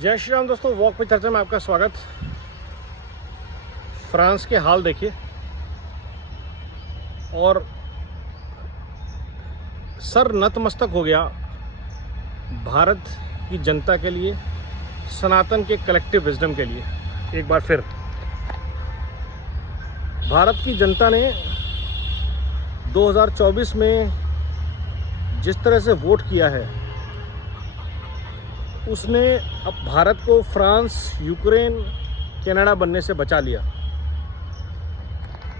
जय श्री राम दोस्तों, वॉक पे चर्चा में आपका स्वागत। फ्रांस के हाल देखिए और सर नतमस्तक हो गया भारत की जनता के लिए, सनातन के कलेक्टिव विजडम के लिए। एक बार फिर भारत की जनता ने 2024 में जिस तरह से वोट किया है उसने अब भारत को फ्रांस, यूक्रेन, कनाडा बनने से बचा लिया।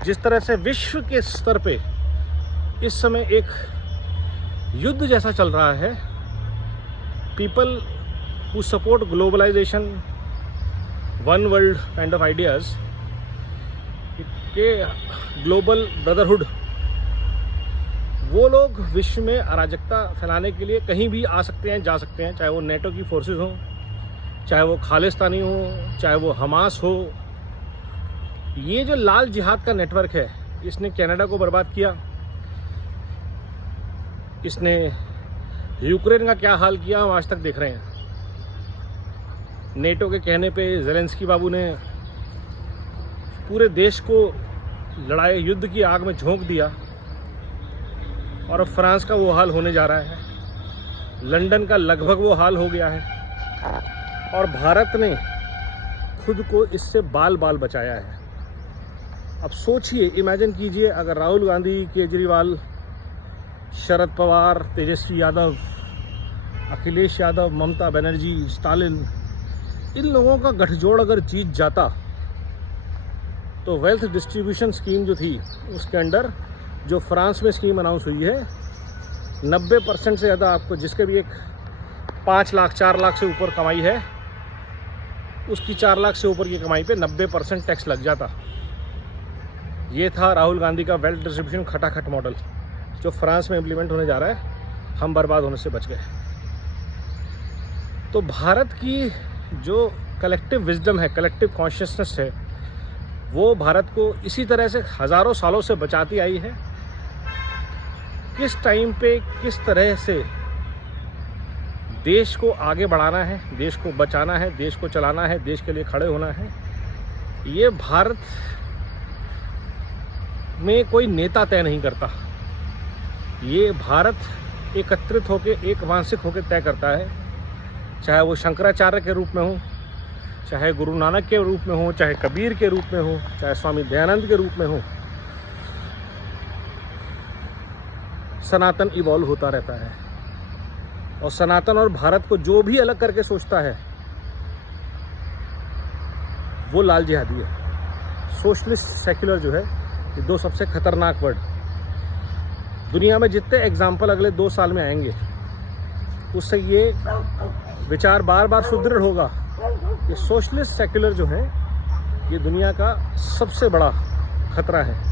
जिस तरह से विश्व के स्तर पे इस समय एक युद्ध जैसा चल रहा है, people who support globalisation, one world kind of ideas के ग्लोबल ब्रदरहुड, वो लोग विश्व में अराजकता फैलाने के लिए कहीं भी आ सकते हैं, जा सकते हैं। चाहे वो नेटो की फोर्सेस हों, चाहे वो खालिस्तानी हो, चाहे वो हमास हो। ये जो लाल जिहाद का नेटवर्क है, इसने कनाडा को बर्बाद किया, इसने यूक्रेन का क्या हाल किया हम आज तक देख रहे हैं। नेटो के कहने पे ज़ेलेंस्की बाबू ने पूरे देश को लड़ाई युद्ध की आग में झोंक दिया और अब फ्रांस का वो हाल होने जा रहा है। लंदन का लगभग वो हाल हो गया है और भारत ने खुद को इससे बाल बाल बचाया है। अब सोचिए, इमेजिन कीजिए, अगर राहुल गांधी, केजरीवाल, शरद पवार, तेजस्वी यादव, अखिलेश यादव, ममता बनर्जी, स्टालिन, इन लोगों का गठजोड़ अगर जीत जाता तो वेल्थ डिस्ट्रीब्यूशन स्कीम जो थी उसके अंडर जो फ्रांस में स्कीम अनाउंस हुई है, 90% से ज़्यादा आपको, जिसके भी एक 5 लाख 4 लाख से ऊपर कमाई है, उसकी 4 लाख से ऊपर की कमाई पे 90% टैक्स लग जाता। ये था राहुल गांधी का वेल्थ डिस्ट्रीब्यूशन खटाखट मॉडल जो फ्रांस में इम्प्लीमेंट होने जा रहा है। हम बर्बाद होने से बच गए। तो भारत की जो कलेक्टिव विजडम है, कलेक्टिव कॉन्शियसनेस है, वो भारत को इसी तरह से हज़ारों सालों से बचाती आई है। किस टाइम पे किस तरह से देश को आगे बढ़ाना है, देश को बचाना है, देश को चलाना है, देश के लिए खड़े होना है, ये भारत में कोई नेता तय नहीं करता। ये भारत एकत्रित होकर, एक मानसिक होकर तय करता है। चाहे वो शंकराचार्य के रूप में हो, चाहे गुरु नानक के रूप में हो, चाहे कबीर के रूप में हो, चाहे स्वामी दयानंद के रूप में हो, सनातन इवॉल्व होता रहता है। और सनातन और भारत को जो भी अलग करके सोचता है वो लाल जिहादी है। सोशलिस्ट, सेक्युलर जो है, ये दो सबसे खतरनाक वर्ड। दुनिया में जितने एग्जाम्पल अगले 2 साल में आएंगे, उससे ये विचार बार बार सुदृढ़ होगा। ये सोशलिस्ट सेक्युलर जो है, ये दुनिया का सबसे बड़ा खतरा है।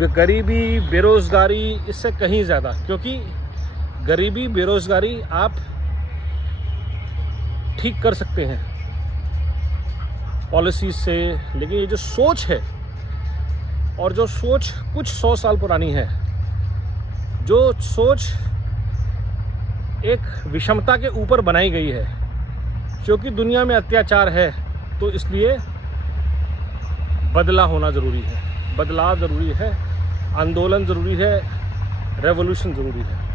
गरीबी, बेरोजगारी, इससे कहीं ज़्यादा, क्योंकि गरीबी, बेरोजगारी आप ठीक कर सकते हैं पॉलिसी से, लेकिन ये जो सोच है, और जो सोच कुछ 100 साल पुरानी है, जो सोच एक विषमता के ऊपर बनाई गई है, क्योंकि दुनिया में अत्याचार है, तो इसलिए बदला होना ज़रूरी है, बदलाव ज़रूरी है, आंदोलन ज़रूरी है, रेवोल्यूशन ज़रूरी है।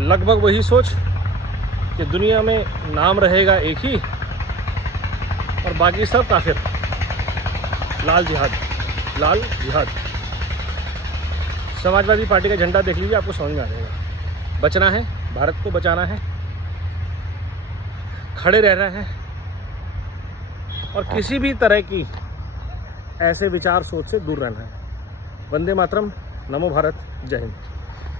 लगभग वही सोच कि दुनिया में नाम रहेगा एक ही और बाकी सब काफिर। लाल जिहाद, लाल जिहाद। समाजवादी पार्टी का झंडा देख लीजिए, आपको समझ में आ जाएगा। बचना है, भारत को बचाना है, खड़े रहना है और किसी भी तरह की ऐसे विचार सोच से दूर रहना है। वंदे मातरम, नमो भारत, जय हिंद।